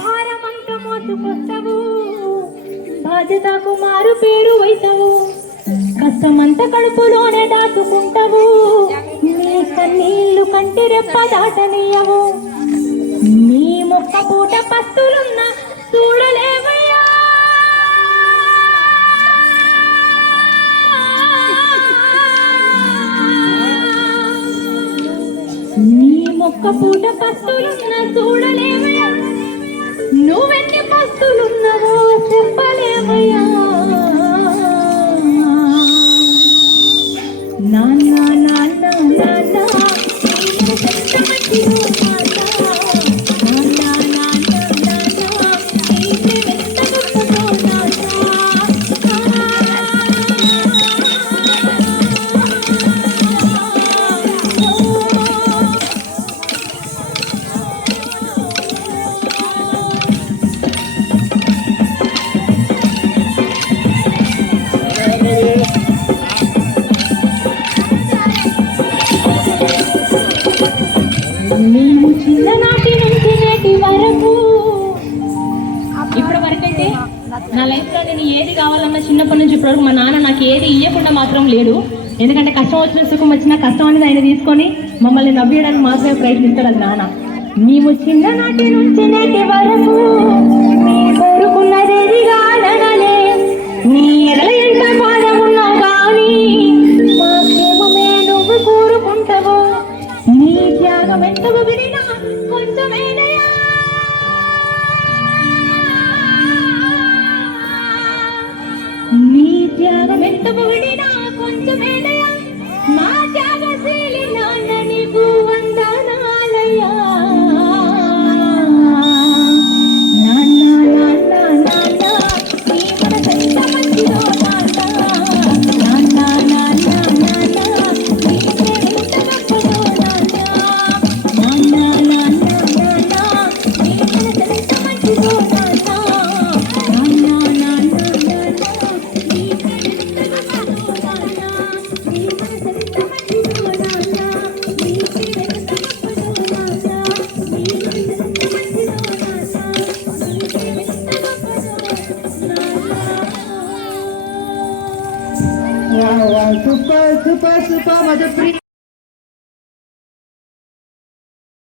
భారమంత మోసుకొస్తావు, బాధ్యతకు మారు పేరు వైతావు, కష్టమంత కడుపులోనే దాచుకుంటావు, నీ కన్నీళ్లు కంటి రెప్ప దాటనీయవు, నీ మొక్క పూట పస్తులున్న చూడలేవయ్యా, నీ మొక్క పూట పస్తులున్న చూడలేవయ్యా, నువ్వెన్ని పస్తులున్నావో చెప్పలేవయ్యా, నాన్న నాన్న నాన్న మేము చిన్ననాటి నుంచి నేటి వరకు ఇప్పటి వరకైతే నా లైఫ్లో నేను ఏది కావాలన్నా చిన్నప్పటి నుంచి ఇప్పటివరకు మా నాన్న నాకు ఏది ఇవ్వకుండా మాత్రం లేడు. ఎందుకంటే కష్టం వచ్చిన సుఖం వచ్చినా కష్టం అనేది ఆయన తీసుకొని మమ్మల్ని నవ్వేయడానికి మాత్రమే ప్రయత్నిస్తాడు అది నాన్న. మేము చిన్ననాటి నుంచి నేటి వరకు కోరుకున్నదేది కాదనలే, నీ ఎడల ఎంత బాధ ఉన్నా కానీ మా క్షేమమే నువ్వు కోరుకుంటావు, నీ త్యాగం ఎంత విడినా కొంచెమేనయా, నీ త్యాగం ఎంత విడినా కొంచెమేనయా, మా త్యాగశీలి నాన్న నీకు వందనాలయ్యా, నాన్న నాన్న నాన్న నీ మనసెంత మంచిదో నాన్న, నాన్న నాన్న నాన్న నీ ప్రేమెంత గొప్పదో నాన్న, నాన్న నాన్న నాన్న నీ మనసెంత మంచిదో నాన్న, నాన్న నాన్న నాన్న నీ ప్రేమెంత గొప్పదో నాన్న, నీ మనసెంత మంచిదో నాన్న, నీ ప్రేమెంత గొప్పదో నాన్న, నీ మనసెంత మంచిదో నాన్న, నీ ప్రేమెంత గొప్పదో నాన్న. Super, super, super, माझ्या प्रिय